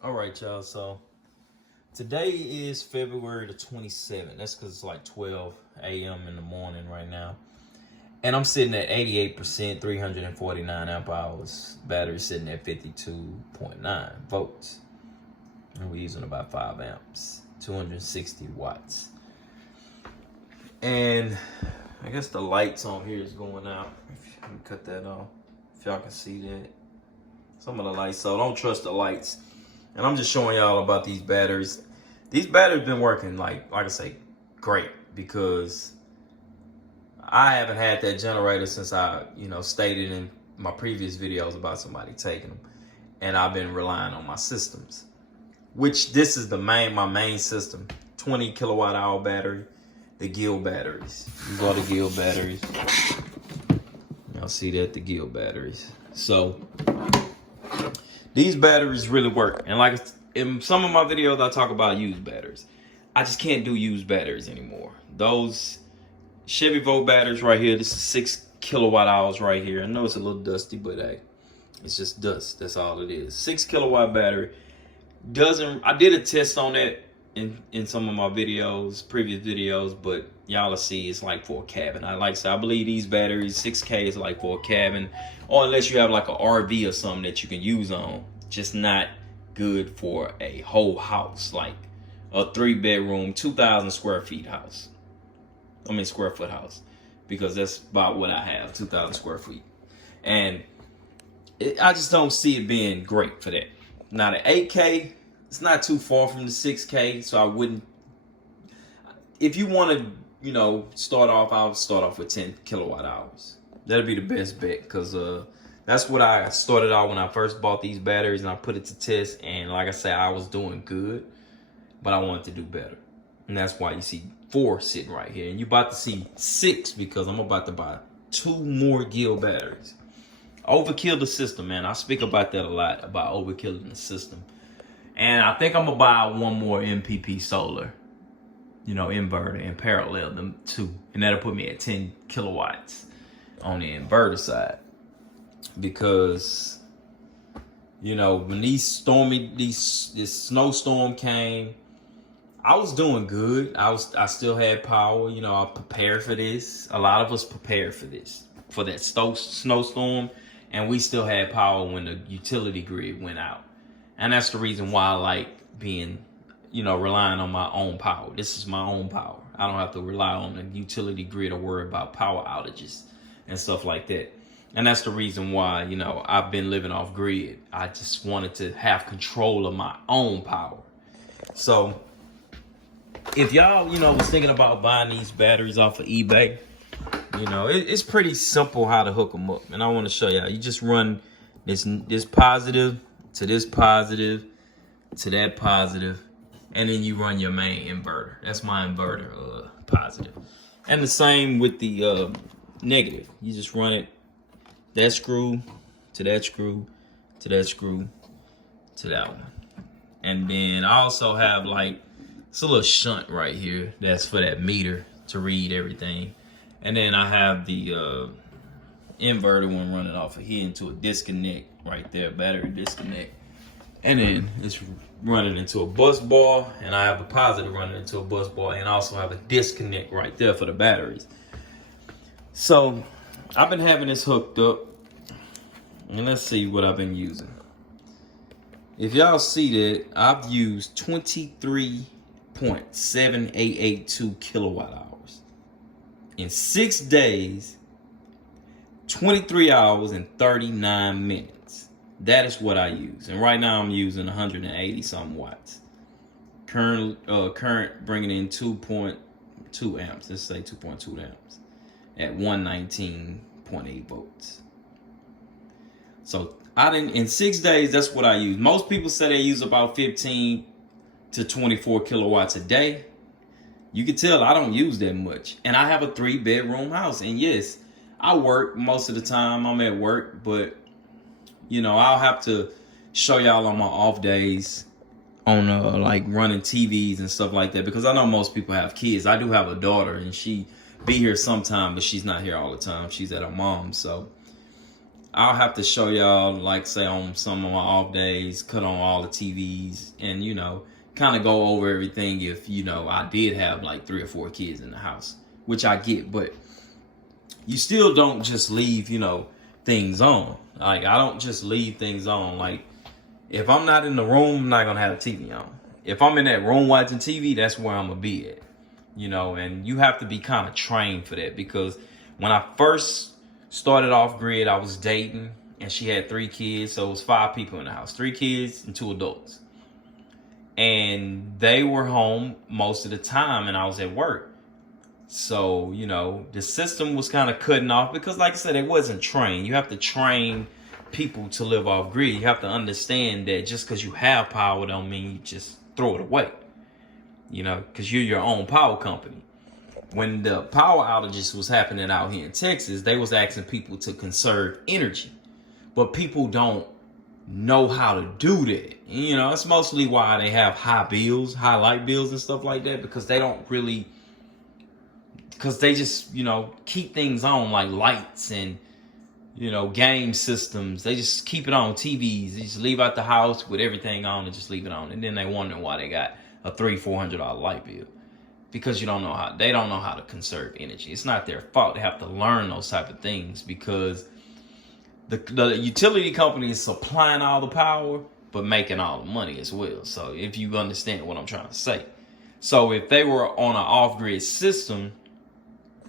All right, y'all. So today is February the 27th. That's because it's like 12 a.m. in the morning right now. And I'm sitting at 88%, 349 amp hours. Battery sitting at 52.9 volts. And we're using about 5 amps, 260 watts. And I guess the lights on here is going out. Let me cut that off. If y'all can see that. Some of the lights. So don't trust the lights. And I'm just showing y'all about these batteries. These batteries been working like I say, great, because I haven't had that generator since I, stated in my previous videos about somebody taking them. And I've been relying on my systems, which this is my main system, 20 kilowatt hour battery, the Gill batteries. These are the Gill batteries. Y'all see that, the Gill batteries. So these batteries really work. And like in some of my videos, I talk about used batteries. I just can't do used batteries anymore. Those Chevy Volt batteries right here, this is 6 kilowatt hours right here. I know it's a little dusty, but hey, it's just dust. That's all it is. 6 kilowatt battery. I did a test on that in some of my videos, previous videos, but y'all will see it's like for a cabin. I believe these batteries, 6K is like for a cabin, or unless you have like an RV or something that you can use on. Just not good for a whole house, like a 3-bedroom, 2,000 square feet house. Square foot house, because that's about what I have, 2,000 square feet. And I just don't see it being great for that. Now the 8K, it's not too far from the 6K, so I wouldn't. If you want to, start off, I would start off with 10 kilowatt hours. That'd be the best bet, because that's what I started out when I first bought these batteries, and I put it to test. And like I said, I was doing good, but I wanted to do better. And that's why you see 4 sitting right here. And you're about to see 6, because I'm about to buy 2 more Gill batteries. Overkill the system, man. I speak about that a lot, about overkilling the system. And I think I'm going to buy 1 more MPP solar, inverter, and parallel them 2. And that'll put me at 10 kilowatts on the inverter side. Because, when this snowstorm came, I was doing good. I still had power. I prepared for this. A lot of us prepared for this, for that snowstorm, and we still had power when the utility grid went out. And that's the reason why I like being, relying on my own power. This is my own power. I don't have to rely on the utility grid or worry about power outages and stuff like that. And that's the reason why, I've been living off grid. I just wanted to have control of my own power. So if y'all, was thinking about buying these batteries off of eBay, it's pretty simple how to hook them up. And I want to show y'all. You just run this positive to this positive to that positive, and then you run your main inverter. That's my inverter, positive. And the same with the negative. You just run it, that screw to that screw to that screw to that one. And then I also have it's a little shunt right here that's for that meter to read everything. And then I have the inverter one running off of here into a disconnect right there, battery disconnect. And then it's running into a bus bar, and I have a positive running into a bus bar, and I also have a disconnect right there for the batteries. So I've been having this hooked up, and let's see what I've been using. If y'all see that, I've used 23.7882 kilowatt hours in 6 days, 23 hours and 39 minutes. That is what I use. And right now I'm using 180 some watts. Current bringing in 2.2 amps. Let's say 2.2 amps at 119.8 volts. So in 6 days, that's what I use. Most people say they use about 15 to 24 kilowatts a day. You can tell I don't use that much. And I have a 3-bedroom house. And yes, I work most of the time. I'm at work, but I'll have to show y'all on my off days on running TVs and stuff like that, because I know most people have kids. I do have a daughter, and she be here sometime, but she's not here all the time. She's at her mom's. So I'll have to show y'all, like say on some of my off days, cut on all the TVs and, you know, kind of go over everything if, you know, I did have like 3 or 4 kids in the house, which I get, but you still don't just leave, you know, things on. Like, I don't just leave things on. Like, if I'm not in the room, I'm not going to have the TV on. If I'm in that room watching TV, that's where I'm going to be at, you know, and you have to be kind of trained for that, because when I first started off grid, I was dating and she had 3 kids. So it was 5 people in the house, 3 kids and 2 adults. And they were home most of the time and I was at work. So, you know, the system was kind of cutting off because, like I said, it wasn't trained. You have to train people to live off grid. You have to understand that just because you have power don't mean you just throw it away, you know, because you're your own power company. When the power outages was happening out here in Texas, they was asking people to conserve energy, but people don't know how to do that. You know, it's mostly why they have high bills, high light bills and stuff like that, because they don't really, because they just, you know, keep things on like lights and, you know, game systems. They just keep it on TVs. They just leave out the house with everything on and just leave it on. And then they wonder why they got a $300-400 light bill. Because they don't know how to conserve energy. It's not their fault. They have to learn those type of things, because the utility company is supplying all the power, but making all the money as well. So if you understand what I'm trying to say. So if they were on an off-grid system,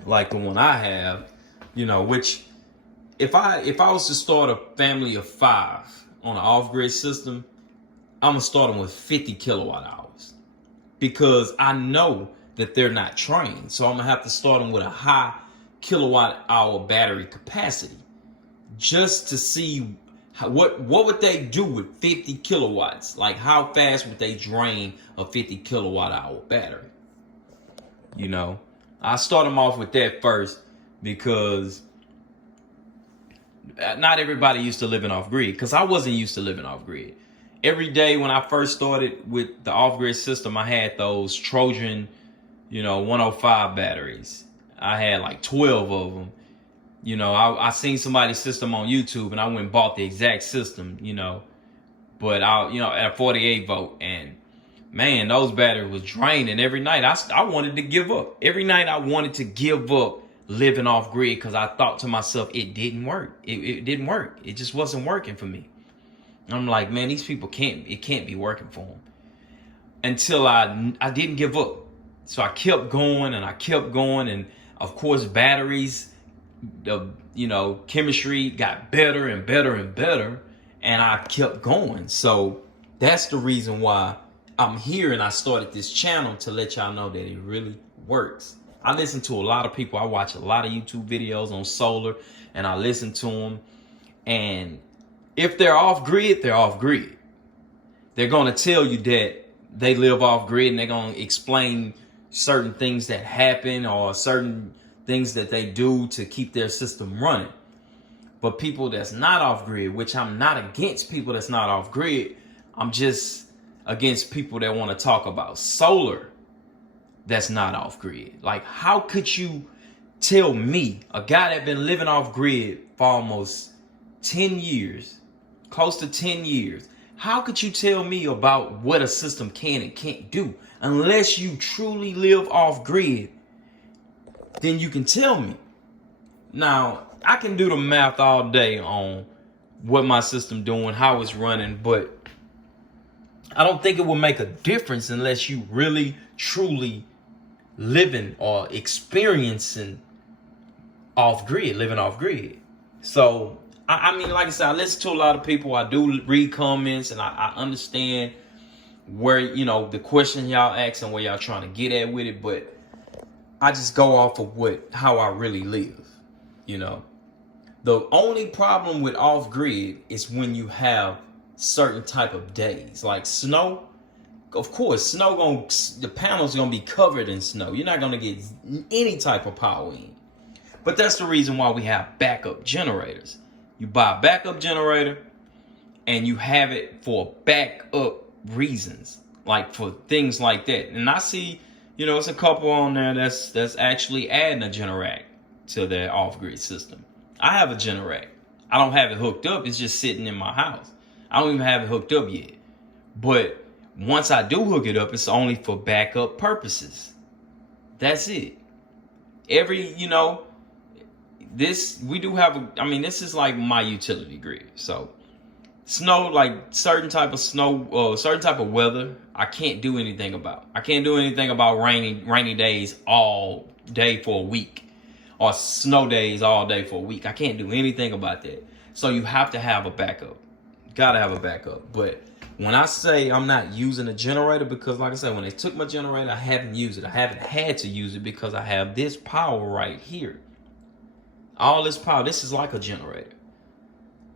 like the one I have, you know, which if I was to start a family of 5 on an off-grid system, I'm gonna start them with 50 kilowatt hours, because I know that they're not trained. So I'm gonna have to start them with a high kilowatt hour battery capacity, just to see what would they do with 50 kilowatts. Like, how fast would they drain a 50 kilowatt hour battery? You know, I start them off with that first, because not everybody used to living off grid, because I wasn't used to living off grid. Every day when I first started with the off-grid system, I had those Trojan, you know, 105 batteries. I had like 12 of them. You know, I seen somebody's system on YouTube and I went and bought the exact system, you know, but you know, at a 48 volt, and man, those batteries was draining every night. I wanted to give up. Every night I wanted to give up living off grid, because I thought to myself, it didn't work. It didn't work. It just wasn't working for me. I'm like, man, these people it can't be working for them. Until I didn't give up. So I kept going and I kept going. And of course, batteries, you know, chemistry got better and better and better. And I kept going. So that's the reason why I'm here. And I started this channel to let y'all know that it really works. I listen to a lot of people. I watch a lot of YouTube videos on solar, and I listen to them. And if they're off grid, they're off grid. They're going to tell you that they live off grid, and they're going to explain certain things that happen or certain things that they do to keep their system running. But people that's not off grid, which I'm not against people that's not off grid, I'm just against people that want to talk about solar that's not off grid. Like, how could you tell me, a guy that been living off grid for almost 10 years, close to 10 years, how could you tell me about what a system can and can't do? Unless you truly live off grid, then you can tell me. Now, I can do the math all day on what my system doing, how it's running, but I don't think it will make a difference unless you really, truly living or experiencing off grid, living off grid. So, I mean, like I said, I listen to a lot of people. I do read comments, and I understand where, you know, the question y'all ask and where y'all trying to get at with it. But I just go off of how I really live, you know. The only problem with off grid is when you have certain type of days, like snow. Of course, the panels gonna be covered in snow. You're not gonna get any type of power in. But that's the reason why we have backup generators. You buy a backup generator and you have it for backup reasons, like for things like that. And I see, you know, it's a couple on there that's actually adding a Generac to their off-grid system. I have a Generac. I don't have it hooked up. It's just sitting in my house. I don't even have it hooked up yet. But once I do hook it up, it's only for backup purposes. That's it. This, we do have, this is like my utility grid. So snow, like certain type of snow, certain type of weather, I can't do anything about. I can't do anything about rainy days all day for a week, or snow days all day for a week. I can't do anything about that. So you have to have a backup. Gotta have a backup. But when I say I'm not using a generator, because like I said, when they took my generator, I haven't used it. I haven't had to use it because I have this power right here. All this power, this is like a generator.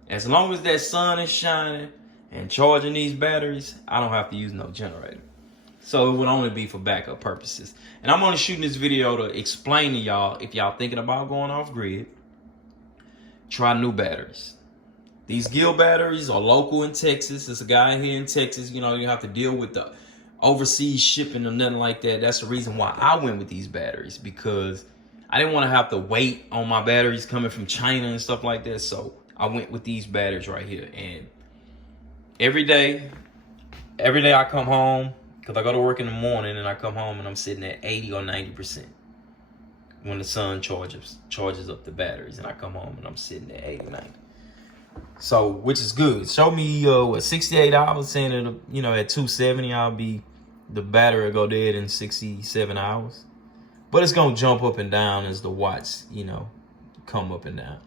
As long as that sun is shining and charging these batteries, I don't have to use no generator. So it would only be for backup purposes. And I'm only shooting this video to explain to y'all, if y'all thinking about going off grid, try new batteries. These Gill batteries are local in Texas. There's a guy here in Texas, you have to deal with the overseas shipping or nothing like that. That's the reason why I went with these batteries, because I didn't want to have to wait on my batteries coming from China and stuff like that. So I went with these batteries right here. And every day I come home, because I go to work in the morning, and I come home and I'm sitting at 80 or 90% when the sun charges up the batteries. And I come home and I'm sitting at 80, 90. So, which is good. Show me 68 hours, saying that, at 270, the battery will go dead in 67 hours. But it's going to jump up and down as the watts, come up and down.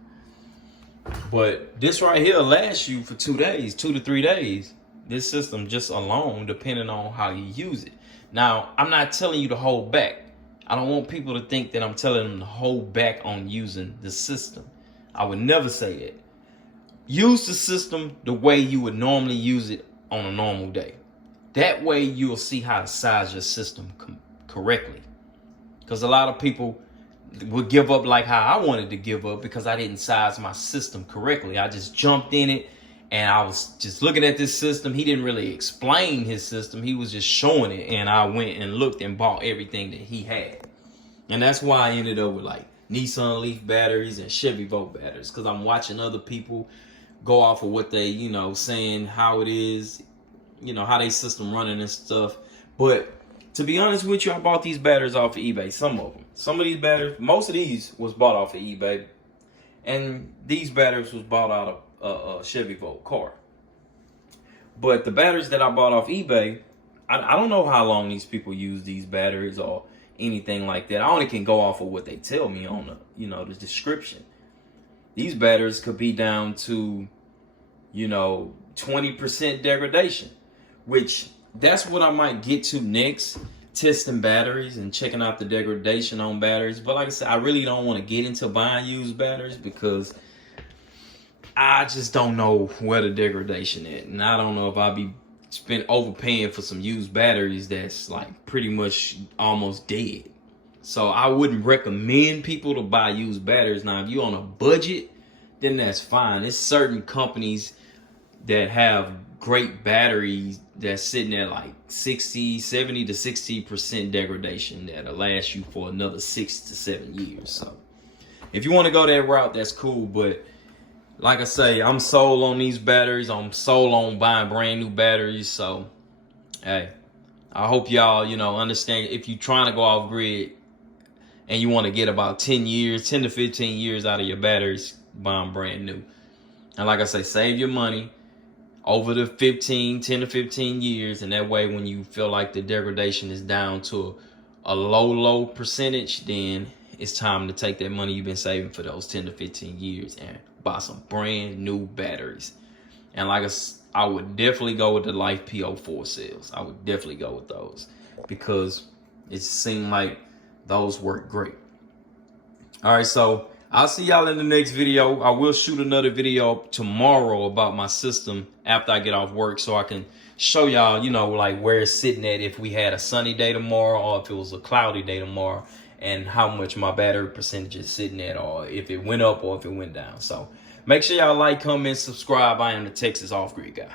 But this right here lasts you for 2 days, 2 to 3 days. This system just alone, depending on how you use it. Now, I'm not telling you to hold back. I don't want people to think that I'm telling them to hold back on using the system. I would never say that. Use the system the way you would normally use it on a normal day. That way you'll see how to size your system correctly. Because a lot of people would give up like how I wanted to give up, because I didn't size my system correctly. I just jumped in it, and I was just looking at this system. He didn't really explain his system. He was just showing it, and I went and looked and bought everything that he had. And that's why I ended up with like Nissan Leaf batteries and Chevy Volt batteries, because I'm watching other people go off of what they, saying how it is, how they system running and stuff. But to be honest with you, I bought these batteries off of eBay. Some of them. Some of these batteries, most of these was bought off of eBay. And these batteries was bought out of a Chevy Volt car. But the batteries that I bought off eBay, I don't know how long these people use these batteries or anything like that. I only can go off of what they tell me on the, the description. These batteries could be down to, 20% degradation, which that's what I might get to next, testing batteries and checking out the degradation on batteries. But like I said, I really don't want to get into buying used batteries, because I just don't know where the degradation is. And I don't know if I'll be overpaying for some used batteries that's like pretty much almost dead. So I wouldn't recommend people to buy used batteries. Now, if you're on a budget, then that's fine. There's certain companies that have great batteries that's sitting at like 70 to 60% degradation that'll last you for another 6 to 7 years. So if you want to go that route, that's cool. But like I say, I'm sold on these batteries. I'm sold on buying brand new batteries. So, hey, I hope y'all, understand, if you're trying to go off grid and you want to get about 10 to 15 years out of your batteries, buy them brand new. And like I say, save your money over the 10 to 15 years. And that way, when you feel like the degradation is down to a low percentage, then it's time to take that money you've been saving for those 10 to 15 years and buy some brand new batteries. And like I would definitely go with the Life P04 cells. I would definitely go with those, because it seemed like those work great. All right, so I'll see y'all in the next video. I will shoot another video tomorrow about my system after I get off work, so I can show y'all, like where it's sitting at if we had a sunny day tomorrow or if it was a cloudy day tomorrow, and how much my battery percentage is sitting at, or if it went up or if it went down. So make sure y'all like, comment, subscribe. I am the Texas Off Grid Guy.